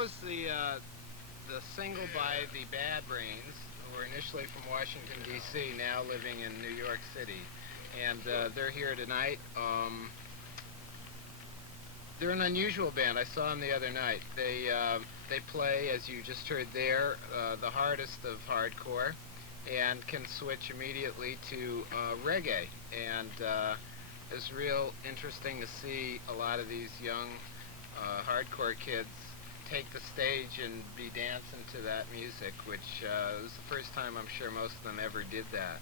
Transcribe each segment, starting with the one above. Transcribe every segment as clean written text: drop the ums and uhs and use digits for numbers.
was the single by the Bad Brains, who were initially from Washington D.C., now living in New York City, and they're here tonight. They're an unusual band. I saw them the other night. They play, as you just heard there, the hardest of hardcore, and can switch immediately to reggae. And it's real interesting to see a lot of these young hardcore kids take the stage and be dancing to that music, which was the first time I'm sure most of them ever did that.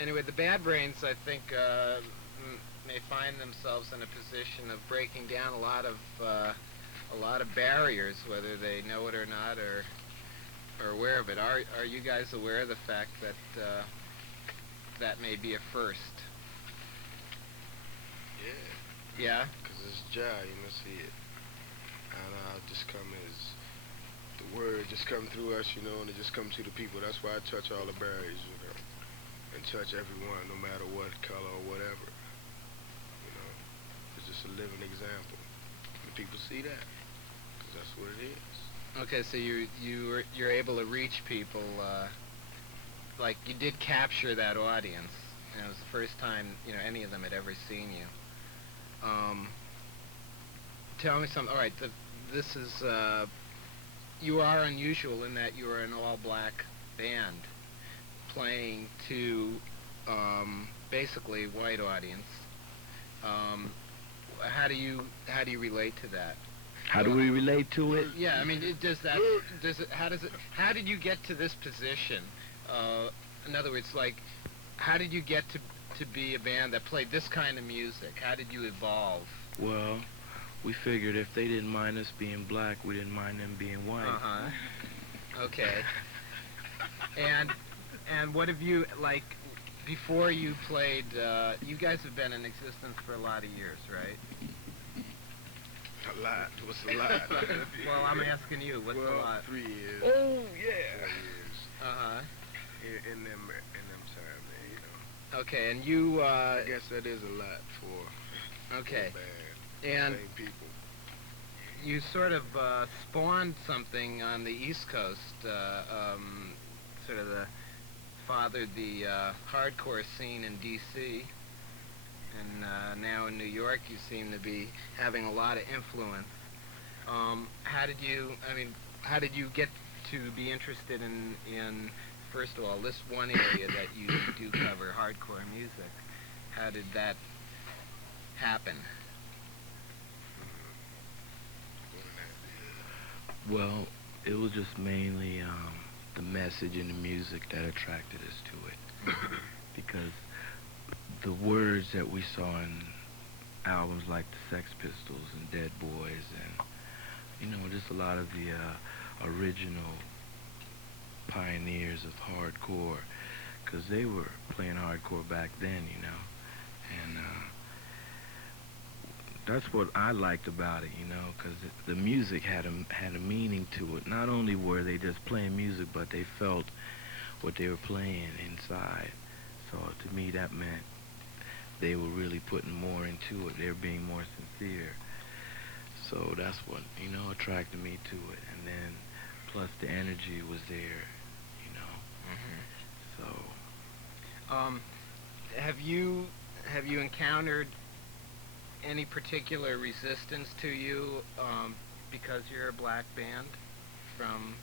Anyway, the Bad Brains, I think, may find themselves in a position of breaking down a lot of barriers, whether they know it or not, or aware of it. Are you guys aware of the fact that that may be a first? Yeah. Yeah? Because it's Jah, you must see it. And just come as the word just come through us, you know, and it just come to the people. That's why I touch all the barriers, you know, and touch everyone, no matter what color or whatever. You know, it's just a living example. And people see that, because that's what it is. Okay, so you're able to reach people, like you did capture that audience, and it was the first time, you know, any of them had ever seen you. Tell me something. All right, this is you are unusual in that you are an all-black band playing to basically white audience. How do you relate to that? How do we relate to it? Yeah, I mean, how did you get to this position? In other words, like, how did you get to be a band that played this kind of music? How did you evolve? Well, we figured if they didn't mind us being black, we didn't mind them being white. Uh-huh. Okay. And what have you, like, before you played, you guys have been in existence for a lot of years, right? A lot. What's a lot? Well, I'm asking you, what's a lot? 3 years. Oh, yeah. 4 years. Uh-huh. In them time there, you know. Okay, and you, I guess that is a lot for okay. a band. And Same people. you sort of spawned something on the East Coast, sort of fathered the hardcore scene in D.C., and now in New York you seem to be having a lot of influence. How did you get to be interested in first of all, this one area that you do cover, hardcore music? How did that happen? Well, it was just mainly the message and the music that attracted us to it. Because the words that we saw in albums like the Sex Pistols and Dead Boys and, you know, just a lot of the original pioneers of hardcore, because they were playing hardcore back then, you know. And that's what I liked about it, you know, because the music had a meaning to it. Not only were they just playing music, but they felt what they were playing inside. So to me, that meant they were really putting more into it. They were being more sincere. So that's what, you know, attracted me to it. And then, plus the energy was there, you know. So, have you encountered any particular resistance to you because you're a black band from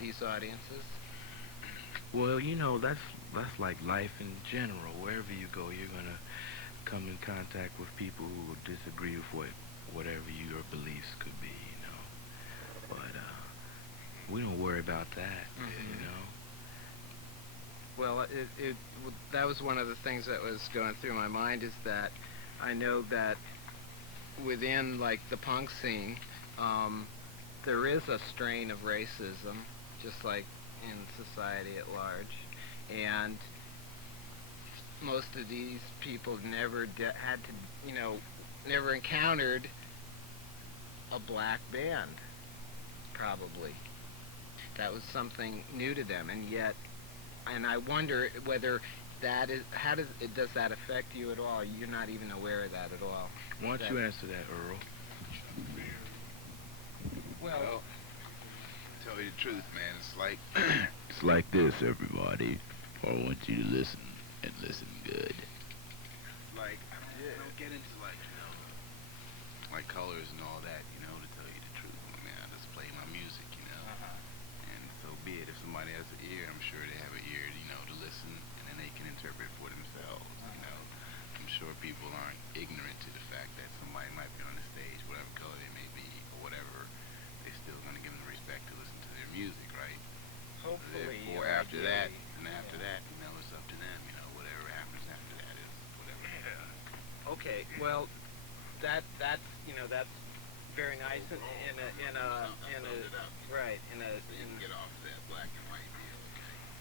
these audiences? Well, you know, that's like life in general. Wherever you go, you're gonna come in contact with people who will disagree with whatever your beliefs could be, you know. But we don't worry about that, you know. Well, that was one of the things that was going through my mind, is that I know that within, like, the punk scene, there is a strain of racism, just like in society at large, and most of these people never had to, you know, never encountered a black band, probably. That was something new to them, and yet, and I wonder whether that is, does that affect you at all? You're not even aware of that at all. Why don't you answer that, Earl? truth, man. It's like It's like this, everybody. I want you to listen and listen good. like I don't get into like colors and all that, to tell you the truth. I mean, I just play my music, and so be it. If somebody has an ear, I'm sure they have an ear, to listen, and then they can interpret for themselves. I'm sure people aren't ignorant to the fact that somebody might be on the stage, whatever color they may be, or whatever. They're still going to give them the respect to listen to their music, right? Hopefully, Therefore, after that, it's up to them. Whatever happens after that is whatever. Okay, well, that's very nice in a right in Get off that black and white deal.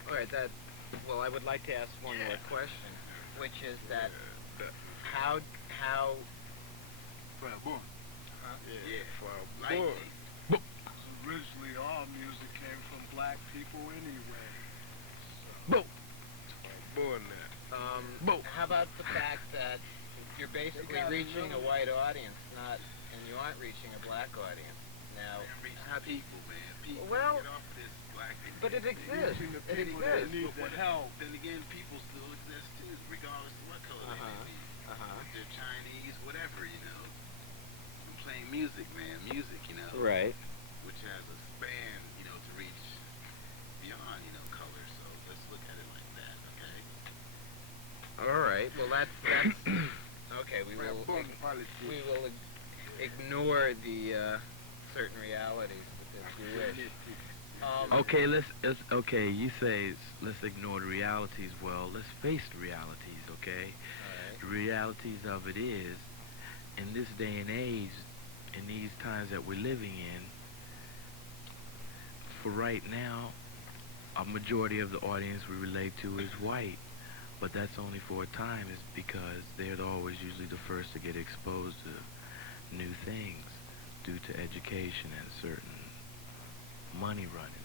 all right that well I would like to ask one more question, which is that how Flamboyant. Yeah, Lightning. Originally, all music came from black people anyway. Boom. born that. Boom. how about the fact that you're basically reaching a white audience, and you aren't reaching a black audience now? People, man. People. Well, Get off this black and but it exists. Reaching the It people that exists. need the help. Then again, people still exist too, regardless of what color they may be. If they're Chinese, whatever, I'm playing music, man. Music, Right. which has a span, to reach beyond, color. So let's look at it like that, okay? All right. Well, that's okay. We will ignore the certain realities if you wish. Okay, okay. You say let's ignore the realities. Well, let's face the realities. Okay. The realities of it is, in this day and age, in these times that we're living in, for right now, a majority of the audience we relate to is white. But that's only for a time. It's because they're always usually the first to get exposed to new things due to education and certain money runnings,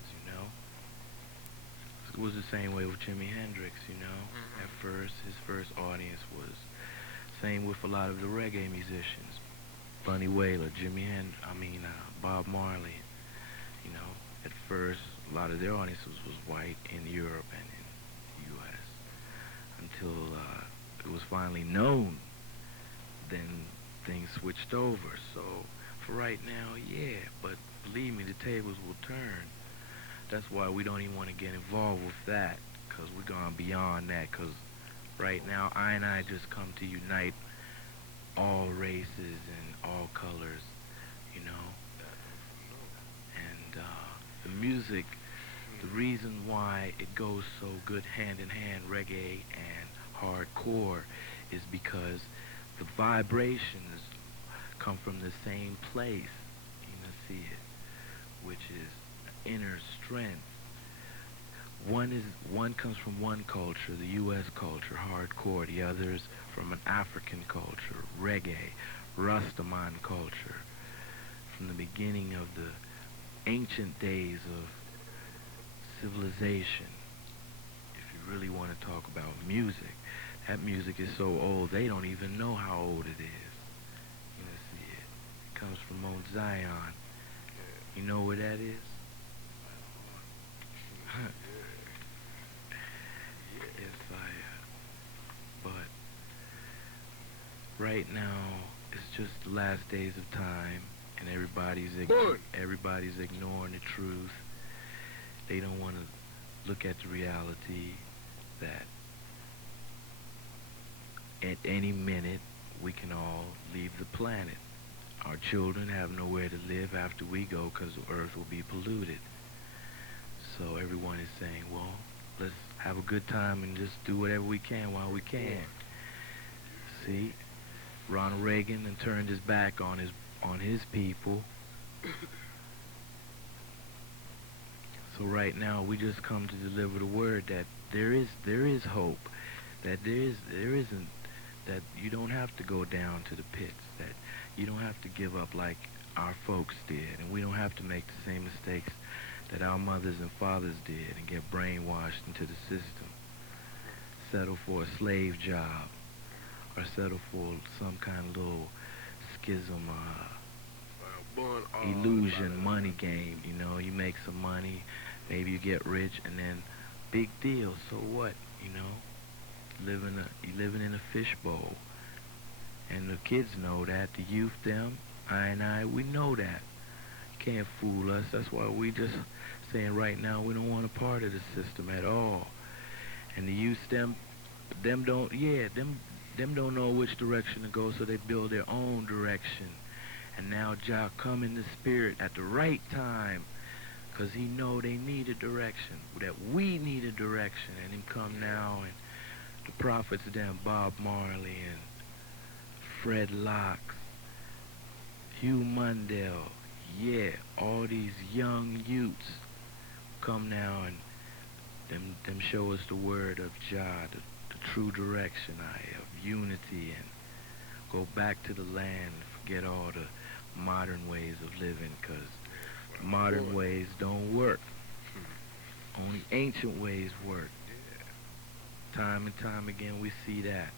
It was the same way with Jimi Hendrix, At first, his first audience was same with a lot of the reggae musicians. Bunny Wailer, Bob Marley, At first, a lot of their audiences was white in Europe and in the U.S. Until it was finally known, then things switched over. So for right now, yeah, but believe me, the tables will turn. That's why we don't even want to get involved with that, because we're going beyond that, because right now, I just come to unite all races and all colors, And the music, the reason why it goes so good hand in hand, reggae and hardcore, is because the vibrations come from the same place, see it, which is inner strength. One comes from one culture, the U.S. culture, hardcore. The others from an African culture, reggae, Rastaman culture. From the beginning of the ancient days of civilization, if you really want to talk about music, that music is so old they don't even know how old it is. See it. It comes from Mount Zion. You know where that is? But right now, it's just the last days of time, and everybody's ignoring the truth. They don't want to look at the reality that at any minute we can all leave the planet. Our children have nowhere to live after we go because the earth will be polluted. So everyone is saying, well, let's have a good time and just do whatever we can while we can. See, Ronald Reagan and turned his back on his people. So right now we just come to deliver the word that there is hope, that that you don't have to go down to the pits, that you don't have to give up like our folks did, and we don't have to make the same mistakes that our mothers and fathers did and get brainwashed into the system, settle for a slave job, or settle for some kind of little schism, Born illusion money game. You know, you make some money, maybe you get rich, and then big deal. So what? You know, you living in a fishbowl, and the kids know that. The youth, them, I, we know that. You can't fool us. That's why we just saying right now we don't want a part of the system at all. And the youth, them don't, yeah, them don't know which direction to go, so they build their own direction. And now Jah come in the spirit at the right time, 'cause he know they need a direction, that we need a direction, and him come now, and the prophets them, Bob Marley and Fred Locke, Hugh Mundell, yeah, all these young youths come now and them show us the word of Jah, the true direction of unity, and go back to the land, forget all the modern ways of living, 'cause modern ways don't work. Only ancient ways work. Time and time again we see that.